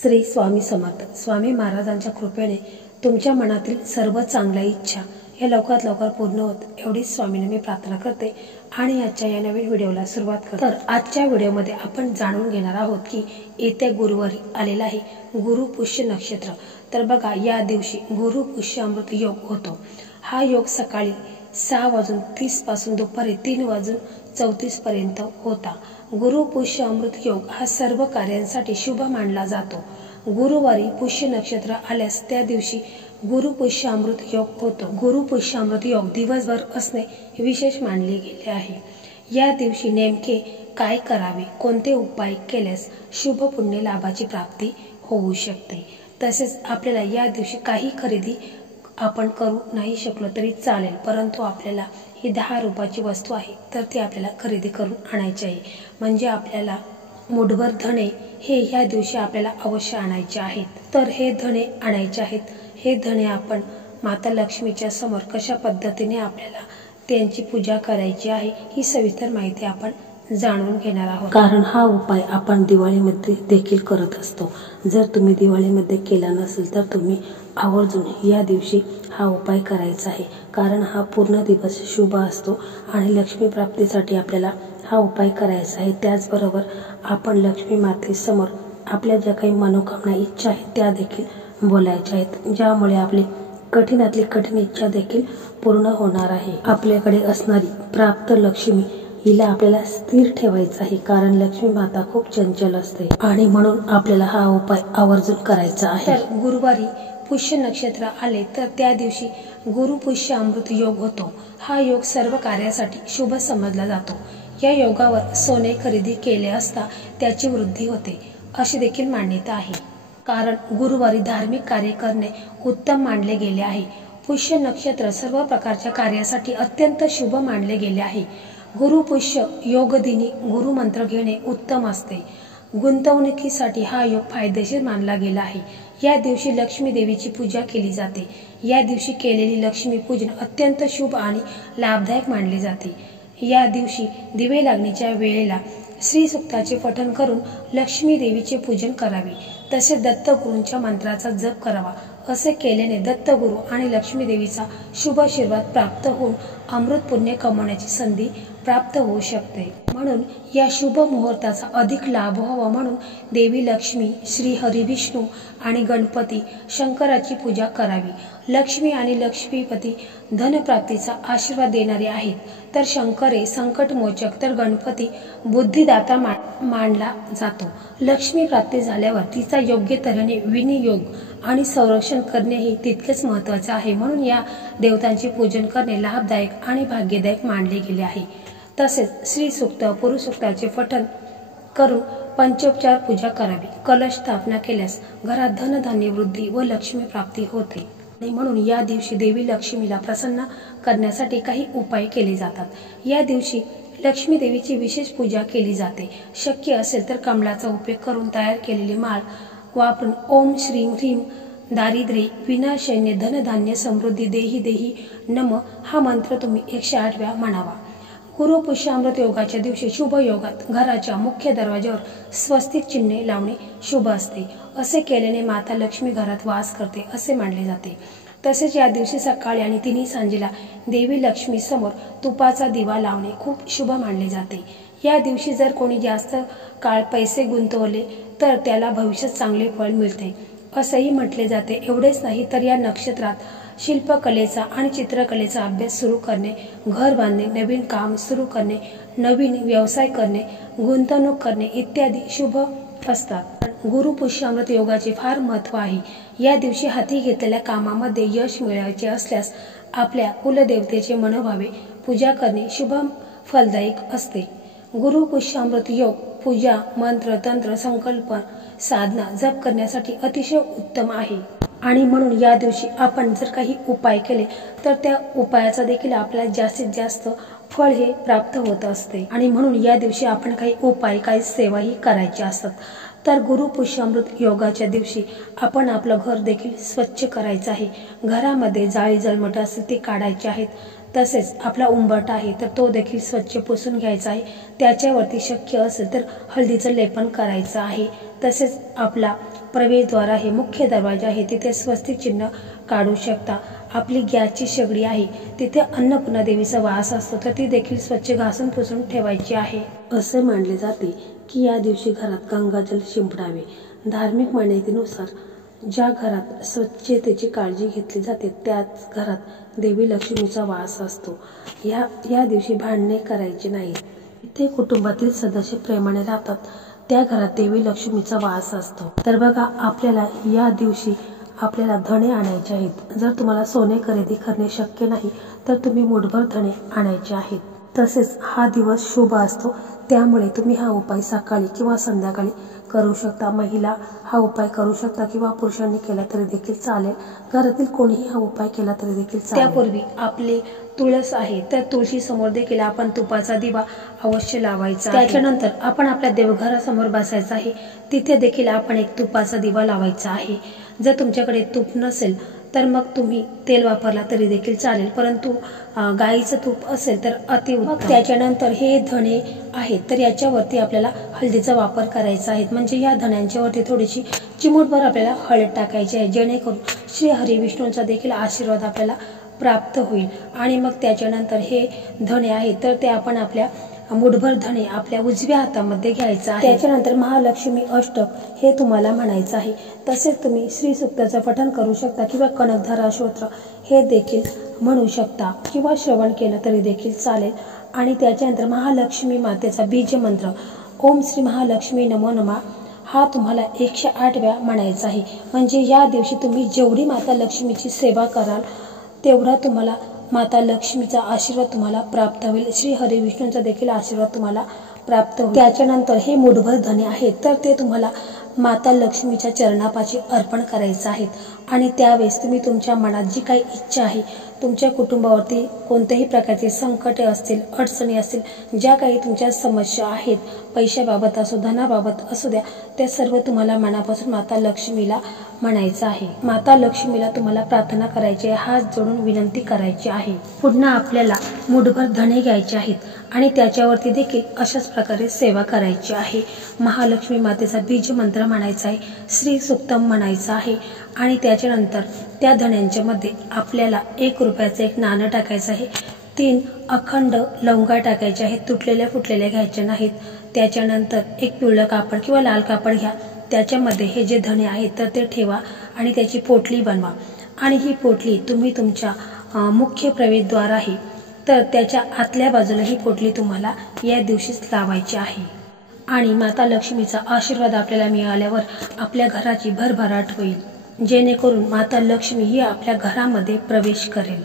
श्री स्वामी समर्थ. स्वामी महाराजांच्या कृपेने तुमच्या मनातील सर्व चांगल्या इच्छा या लवकरात लवकर पूर्ण होत एवढीच स्वामीने मी प्रार्थना करते आणि आजच्या या नवीन व्हिडिओला सुरुवात करते. तर आजच्या व्हिडिओमध्ये आपण जाणून घेणार आहोत की येत्या गुरुवारी आलेला आहे गुरु पुष्य नक्षत्र. तर बघा, या दिवशी गुरु पुष्य अमृत योग होतो. हा योग सकाळी 6:30 पासून दुपारी 3:34 पर्यंत होता. गुरु पुष्य अमृत योग हा सर्व कार्यांसाठी शुभ मानला जातो. गुरुवारी पुष्य नक्षत्र आल्यास त्या दिवशी गुरु पुष्य अमृत योग होतो. गुरु पुष्य अमृत योग दिवसभर असणे विशेष मानले गेले आहे. या दिवशी नेमके काय करावे, कोणते उपाय केल्यास शुभ पुण्य लाभाची प्राप्ती होऊ शकते. तसेच आपल्याला या दिवशी काही खरेदी आपण करू नाही शकलो तरी चालेल, परंतु आपल्याला ही 10 रुपयाची वस्तू आहे तर ती आपल्याला खरेदी करून आणायची आहे. म्हणजे आपल्याला मुठभर धणे हे ह्या दिवशी आपल्याला अवश्य आणायचे आहेत. तर हे धणे आणायचे आहेत. हे धणे आपण माता लक्ष्मीच्या समोर कशा पद्धतीने आपल्याला त्यांची पूजा करायची आहे ही सविस्तर माहिती आपण जाणून घेणार आहोत. कारण हा उपाय आपण दिवाळीमध्ये देखील करत असतो. जर तुम्ही दिवाळीमध्ये केला नसेल तर तुम्ही आवर्जून या दिवशी हा उपाय करायचा आहे. कारण हा पूर्ण दिवस शुभ असतो आणि लक्ष्मी प्राप्तीसाठी आपल्याला हा उपाय करायचा आहे. त्याचबरोबर आपण लक्ष्मी मातेसमोर आपल्या ज्या काही मनोकामना इच्छा आहेत त्या देखील बोलायच्या आहेत, ज्यामुळे आपली कठीणातली कठीण इच्छा देखील पूर्ण होणार आहे. आपल्याकडे असणारी प्राप्त लक्ष्मी हिला आपल्याला स्थिर ठेवायचं आहे. कारण लक्ष्मी माता खूप चंचल असते आणि म्हणून आपल्याला हा उपाय आवर्जून करायचा आहे. तर गुरुवारी पुष्य नक्षत्र आले तर त्या दिवशी गुरु पुष्य अमृत योग होतो. हा योग सर्व कार्यासाठी शुभ समजला जातो. या योगावर सोने खरेदी केले असता त्याची वृद्धी होते अशी देखील मान्यता आहे. कारण गुरुवारी धार्मिक कार्य करणे उत्तम मानले गेले आहे. पुष्य नक्षत्र सर्व प्रकारच्या कार्यासाठी अत्यंत शुभ मानले गेले आहे. गुरु पुष्य योग दिनी गुरु मंत्र घेणे उत्तम असते. गुंतवणुकीसाठी हा योग फायदेशीर मानला गेला आहे. या दिवशी लक्ष्मी देवीची पूजा केली जाते. या दिवशी केलेली लक्ष्मी पूजन अत्यंत शुभ आणि लाभदायक मानले जाते. या दिवशी दिवे लागण्याच्या वेळेला श्री सूक्ताचे पठण करून लक्ष्मी देवीचे पूजन करावे. तसेच दत्तगुरूंच्या मंत्राचा जप करावा. असे केल्याने दत्तगुरू आणि लक्ष्मी देवीचा शुभ आशीर्वाद प्राप्त होऊन अमृत पुण्य कमवण्याची संधी प्राप्त होऊ शकते. म्हणून या शुभ मुहूर्ताचा अधिक लाभ व्हावा म्हणून देवी लक्ष्मी, श्री हरी विष्णू आणि गणपती शंकराची पूजा करावी. लक्ष्मी आणि लक्ष्मीपती धनप्राप्तीचा आशीर्वाद देणारे आहेत, तर शंकर हे संकटमोचक तर गणपती बुद्धिदाता मानला जातो. लक्ष्मी प्राप्ती झाल्यावर तिचा योग्य तऱ्हेने विनियोग आणि संरक्षण करणे हे तितकेच महत्त्वाचे आहे. म्हणून या देवतांचे पूजन करणे लाभदायक आणि भाग्यदायक मानले गेले आहे. तसेच श्री सूक्त, पुरुषसूक्ताचे पठण करून पंचोपचार पूजा करावी. कलश स्थापना केल्यास घरात धनधान्य वृद्धी व लक्ष्मी प्राप्ती होते. आणि म्हणून या दिवशी देवी लक्ष्मीला प्रसन्न करण्यासाठी काही उपाय केले जातात. या दिवशी लक्ष्मी देवीची विशेष पूजा केली जाते. शक्य असेल तर कमळाचा उपयोग करून तयार केलेली माळ वापरून ओम श्रीं ह्रीं दारिद्र्ये विनाशन्य धनधान्य समृद्धी देही देही नम हा मंत्र तुम्ही 108 वेळा म्हणावा. गुरु पुष्य अमृत योगाच्या दिवशी शुभ योगात घराच्या मुख्य दरवाजावर स्वस्तिक चिन्ह लावणे शुभ असते. असे केल्याने माता लक्ष्मी घरात वास करते असे मानले जाते. तसेच या दिवशी सकाळी आणि तिन्ही सांजेला देवी लक्ष्मी समोर तुपाचा दिवा लावणे खूप शुभ मानले जाते. या दिवशी जर कोणी जास्त काळ पैसे गुंतवले तर त्याला भविष्यात चांगले फळ मिळते असेही म्हटले जाते. एवढेच नाही तर या नक्षत्रात शिल्पकलेचा आणि चित्रकलेचा अभ्यास सुरू करणे, घर बांधणे, नवीन काम सुरू करणे, नवीन व्यवसाय करणे, गुंतवणूक करणे इत्यादी शुभ असतात. गुरु पुष्य अमृत योगाचे फार महत्त्व आहे. या दिवशी हाती घेतलेल्या कामामध्ये यश मिळवायचे असल्यास आपल्या कुलदेवतेचे मनोभावे पूजा करणे शुभ फलदायक असते. गुरु पुष्य अमृत योग पूजा, मंत्र, तंत्र, संकल्प, साधना, जप करण्यासाठी अतिशय उत्तम आहे. आणि म्हणून या दिवशी आपण जर काही उपाय केले तर त्या उपायाचा देखील आपल्याला जास्तीत जास्त फळ हे प्राप्त होत असते. आणि म्हणून या दिवशी आपण काही उपाय, काही सेवाही करायची असतात. तर गुरु पुष्य अमृत योगाच्या दिवशी आपण आपलं घर देखील स्वच्छ करायचं आहे. घरामध्ये जाळी जळमट असेल ते काढायचे आहेत. तसेच आपला उंबरठा आहे तर तो देखील स्वच्छ पुसून घ्यायचा आहे. त्याच्यावरती शक्य असेल तर हळदीचं लेपन करायचं आहे. तसेच आपला प्रवेशद्वार आहे, मुख्य दरवाजा आहे, तिथे स्वस्तिक चिन्ह काढू शकता. आपली गॅसची शेगडी आहे, तिथे अन्नपूर्णा देवीचा वास असतो, तर ती देखील स्वच्छ घासून पुसून ठेवायची आहे. असे मानले जाते की या दिवशी घरात गंगाजल शिंपडावे. धार्मिक मान्यतेनुसार ज्या घरात स्वच्छतेची काळजी घेतली जाते त्याच घरात देवी लक्ष्मीचा वास असतो. या दिवशी भांडणे करायचे नाहीत. इथे कुटुंबातील सदस्य प्रेमाने राहतात त्या घरात देवी लक्ष्मीचा वास असतो. तर बघा, आपल्याला या दिवशी आपल्याला धणे आणायचे आहेत. जर तुम्हाला सोने खरेदी करणे शक्य नाही तर तुम्ही मुठभर धणे आणायचे आहेत. तसेच हा दिवस शुभ असतो, त्यामुळे तुम्ही हा उपाय सकाळी किंवा संध्याकाळी करू शकता. महिला हा उपाय करू शकता किंवा पुरुषांनी केला तरी देखील चालेल. घरातील कोणीही हा उपाय केला तरी देखील चालेल. त्यापूर्वी आपले तुळस आहे, तर तुळशी समोर देखील आपण तुपाचा दिवा अवश्य लावायचा. त्याच्यानंतर आपण आपल्या देवघरासमोर बसायचं आहे, तिथे देखील आपण एक तुपाचा दिवा लावायचा आहे. जर तुमच्याकडे तूप नसेल तर मग तुम्ही तेल वापरला तरी देखील चालेल, परंतु गाईचं तूप असेल तर अतिउत्तम. त्याच्यानंतर हे धणे आहेत, तर याच्यावरती आपल्याला हळदीचा वापर करायचा आहे. म्हणजे या धण्यांच्यावरती थोडीशी चिमूटभर आपल्याला हळद टाकायची आहे, जेणेकरून श्री हरिविष्णूंचा देखील आशीर्वाद आपल्याला प्राप्त होईल. आणि मग त्याच्यानंतर हे धणे आहेत, तर ते आपण आपल्या मुठभर धणे आपल्या उजव्या हातामध्ये घ्यायचा आहे. त्याच्यानंतर महालक्ष्मी अष्टक हे तुम्हाला म्हणायचं आहे. तसेच तुम्ही श्री सूक्ताचं पठण करू शकता किंवा कनकधारा स्तोत्र हे देखील म्हणू शकता किंवा श्रवण केलं तरी देखील चालेल. आणि त्याच्यानंतर महालक्ष्मी मातेचा बीज मंत्र ओम श्री महालक्ष्मी नमो नमः हा तुम्हाला 108 वेळा म्हणायचा आहे. म्हणजे या दिवशी तुम्ही जेवढी माता लक्ष्मीची सेवा कराल तेवढा तुम्हाला माता लक्ष्मीचा आशीर्वाद तुम्हाला प्राप्त होईल. श्री हरिविष्णूंचा देखील आशीर्वाद तुम्हाला प्राप्त होईल. त्याच्यानंतर हे मुठभर धणे आहेत, तर ते तुम्हाला माता लक्ष्मीच्या चरणापाशी अर्पण करायचं आहेत. आणि त्यावेळेस तुम्ही तुमच्या मनात जी काही इच्छा आहे, तुमच्या कुटुंबावरती कोणत्याही प्रकारचे संकटे असतील, अडचणी असतील, ज्या काही तुमच्या समस्या आहेत, पैशाबाबत असो, धनाबाबत असू द्या, त्या सर्व तुम्हाला मनापासून माता लक्ष्मीला म्हणायचं आहे. माता लक्ष्मीला तुम्हाला प्रार्थना करायची आहे, हात जोडून विनंती करायची आहे. पुन्हा आपल्याला मुठभर धणे घ्यायचे आहेत आणि त्याच्यावरती देखील अशाच प्रकारे सेवा करायची आहे. महालक्ष्मी मातेचा बीज मंत्र म्हणायचा आहे, श्री सुक्तम म्हणायचं आहे. आणि त्याच्यानंतर त्या धण्यांच्या मध्ये आपल्याला 1 रुपयाचं एक नाणं टाकायचं आहे. 3 अखंड लवंगा टाकायच्या आहेत, तुटलेल्या फुटलेल्या घ्यायच्या नाहीत. त्याच्यानंतर एक पिवळं कापड किंवा लाल कापड घ्या, त्याच्यामध्ये हे जे धणे आहेत तर ते ठेवा आणि त्याची पोटली बनवा. आणि ही पोटली तुम्ही तुमच्या मुख्य प्रवेशद्वार आहे तर त्याच्या आतल्या बाजूला ही पोटली तुम्हाला या दिवशीच लावायची आहे. आणि माता लक्ष्मीचा आशीर्वाद आपल्याला मिळाल्यावर आपल्या घराची भरभराट होईल, जेणेकरून माता लक्ष्मी ही आपल्या घरामध्ये प्रवेश करेल.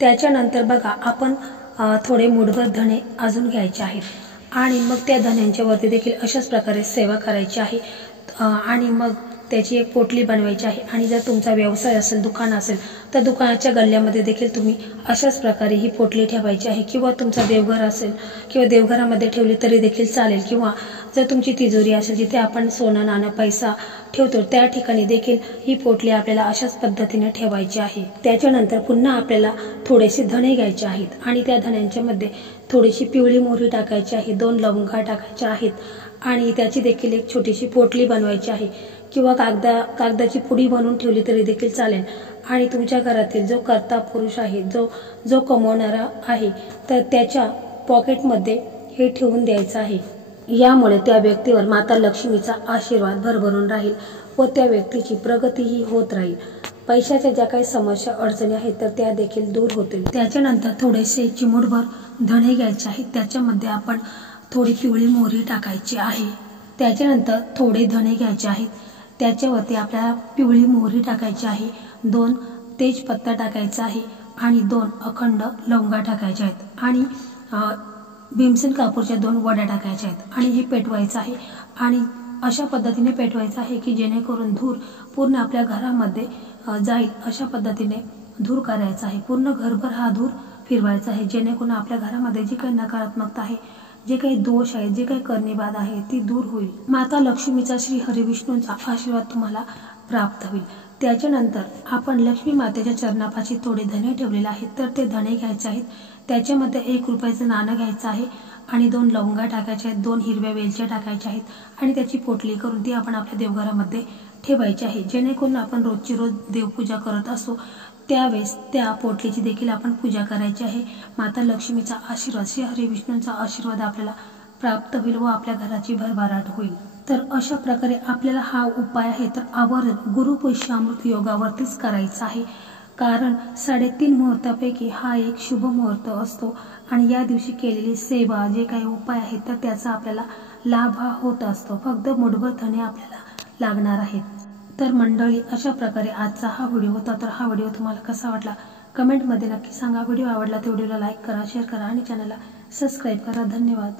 त्याच्यानंतर बघा, आपण थोडे मुठभर धणे अजून घ्यायचे आहेत आणि मग त्या धण्यांच्या वरती देखील अशाच प्रकारे सेवा करायची आहे. आणि मग त्याची एक पोटली बनवायची आहे. आणि जर तुमचा व्यवसाय असेल, दुकान असेल, तर दुकानाच्या गल्ल्यामध्ये देखील तुम्ही अशाच प्रकारे ही पोटली ठेवायची आहे. किंवा तुमचा देवघर असेल किंवा देवघरामध्ये ठेवली तरी देखील चालेल. किंवा जर तुमची तिजोरी असेल, जिथे आपण सोनं नाणं पैसा ठेवतो, त्या ठिकाणी देखील ही पोटली आपल्याला अशाच पद्धतीने ठेवायची आहे. त्याच्यानंतर पुन्हा आपल्याला थोडेसे धणे घ्यायचे आहेत आणि त्या धण्यांच्या मध्ये थोडीशी पिवळी मोहरी टाकायची आहे, 2 लवंगा टाकायच्या आहेत आणि त्याची देखील एक छोटीशी पोटली बनवायची आहे. किंवा कागदाची पुडी बनवून ठेवली तरी देखील चालेल. आणि तुमच्या घरातील जो कर्ता पुरुष आहे, जो कमवणारा आहे, तर त्याच्या पॉकेटमध्ये हे ठेवून द्यायचं आहे. यामुळे त्या व्यक्तीवर माता लक्ष्मीचा आशीर्वाद भरभरून राहील व त्या व्यक्तीची प्रगतीही होत राहील. पैशाच्या ज्या काही समस्या अडचणी आहेत तर त्या देखील दूर होतील. त्याच्यानंतर थोडेसे चिमूटभर धणे घ्यायचे आहेत, त्याच्यामध्ये आपण थोडी पिवळी मोहरी टाकायची आहे. त्याच्यानंतर थोडे धणे घ्यायचे आहेत, त्याच्यावरती आपल्याला पिवळी मोहरी टाकायची आहे, 2 तेजपत्ता टाकायचा आहे आणि 2 अखंड लवंगा टाकायच्या आहेत आणि भीमसेन कापूरच्या 2 वड्या टाकायच्या आहेत आणि हे पेटवायचं आहे. आणि अशा पद्धतीने पेटवायचं आहे की जेणेकरून धूर पूर्ण आपल्या घरामध्ये जाईल, अशा पद्धतीने धूर करायचा आहे. पूर्ण घरभर हा धूर फिरवायचा आहे, जेणेकरून आपल्या घरामध्ये जी काही नकारात्मकता आहे, जे काही दोष आहे, जे काही करणीबाद आहे, ती दूर होईल. माता लक्ष्मीचा श्री हरिविष्णूंचा आशीर्वाद तुम्हाला प्राप्त होईल. त्याच्यानंतर आपण लक्ष्मी मातेच्या चरणापाशी थोडे धणे ठेवलेले आहेत, तर ते धणे घ्यायचे आहेत. त्याच्यामध्ये 1 रुपयाचं नाणं घ्यायचं आहे आणि 2 लवंगा टाकायच्या आहेत, 2 हिरव्या वेलच्या टाकायच्या आहेत आणि त्याची पोटली करून ती आपण आपल्या देवघरामध्ये ठेवायची आहे। जेणेकरून आपण रोजची रोज देवपूजा करत असतो त्यावेळेस त्या पोटलीची देखील आपण पूजा करायची आहे। माता लक्ष्मीचा आशीर्वाद, श्री हरी विष्णूंचा आशीर्वाद आपल्याला प्राप्त होईल व आपल्या घराची भरभराट होईल। तर अशा प्रकारे आपल्याला हा उपाय आहे तर आवर्जून गुरुपुष्यामृत योगावरतीच करायचा आहे, कारण 3.5 मुहूर्तापैकी हा एक शुभ मुहूर्त असतो आणि या दिवशी केलेली सेवा जे काही उपाय आहेत तर त्याचा आपल्याला लाभ होत असतो। फक्त मुठभर धने आपल्याला लागणार आहेत। तर मंडळी, अशा प्रकारे आजचा हा व्हिडिओ होता। तर हा व्हिडिओ तुम्हाला कसा वाटला कमेंटमध्ये नक्की सांगा। व्हिडिओ आवडला तर व्हिडिओला लाईक करा, शेअर करा आणि चॅनलला सबस्क्राईब करा। धन्यवाद।